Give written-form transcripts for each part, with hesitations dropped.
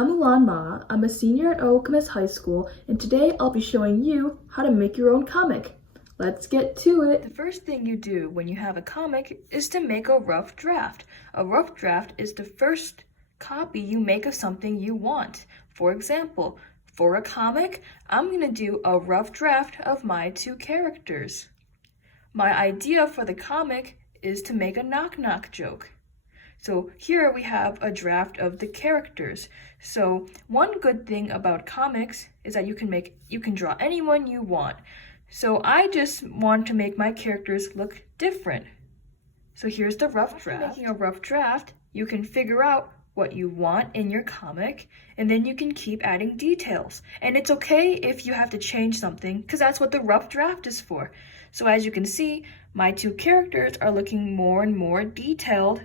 I'm Mulan Ma. I'm a senior at Okemos High School, and today I'll be showing you how to make your own comic. Let's get to it. The first thing you do when you have a comic is to make a rough draft. A rough draft is the first copy you make of something you want. For example, for a comic, I'm going to do a rough draft of my two characters. My idea for the comic is to make a knock-knock joke. So here we have a draft of the characters. So one good thing about comics is that you can draw anyone you want. So I just want to make my characters look different. So here's the rough draft. After making a rough draft, you can figure out what you want in your comic, and then you can keep adding details. And it's okay if you have to change something, because that's what the rough draft is for. So as you can see, my two characters are looking more and more detailed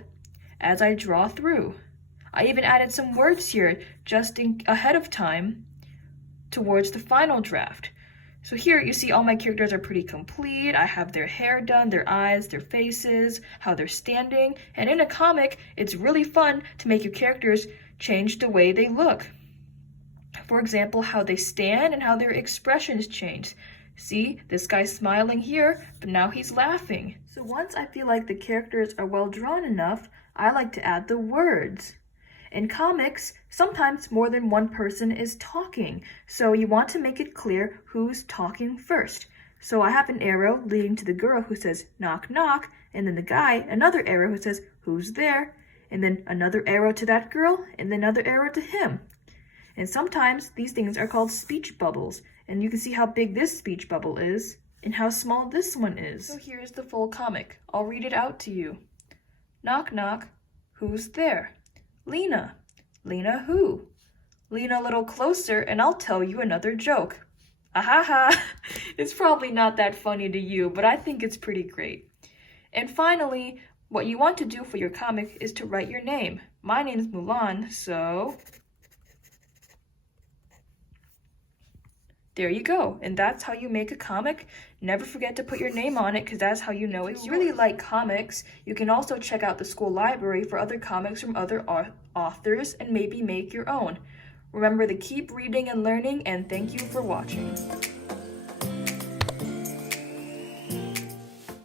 as I draw through. I even added some words here just ahead of time towards the final draft. So here you see all my characters are pretty complete. I have their hair done, their eyes, their faces, how they're standing. And in a comic, it's really fun to make your characters change the way they look. For example, how they stand and how their expressions change. See, this guy's smiling here, but now he's laughing. So once I feel like the characters are well drawn enough, I like to add the words. In comics, sometimes more than one person is talking, so you want to make it clear who's talking first. So I have an arrow leading to the girl who says knock knock, and then the guy, another arrow who says who's there, and then another arrow to that girl, and then another arrow to him. And sometimes these things are called speech bubbles, and you can see how big this speech bubble is and how small this one is. So here's the full comic. I'll read it out to you. Knock knock, who's there? Lena. Lena who? Lean a little closer and I'll tell you another joke. Ahaha! It's probably not that funny to you, but I think it's pretty great. And finally, what you want to do for your comic is to write your name. My name's Mulan, so there you go. And that's how you make a comic. Never forget to put your name on it because that's how you know it's yours. If you really like comics, you can also check out the school library for other comics from other authors and maybe make your own. Remember to keep reading and learning, and thank you for watching.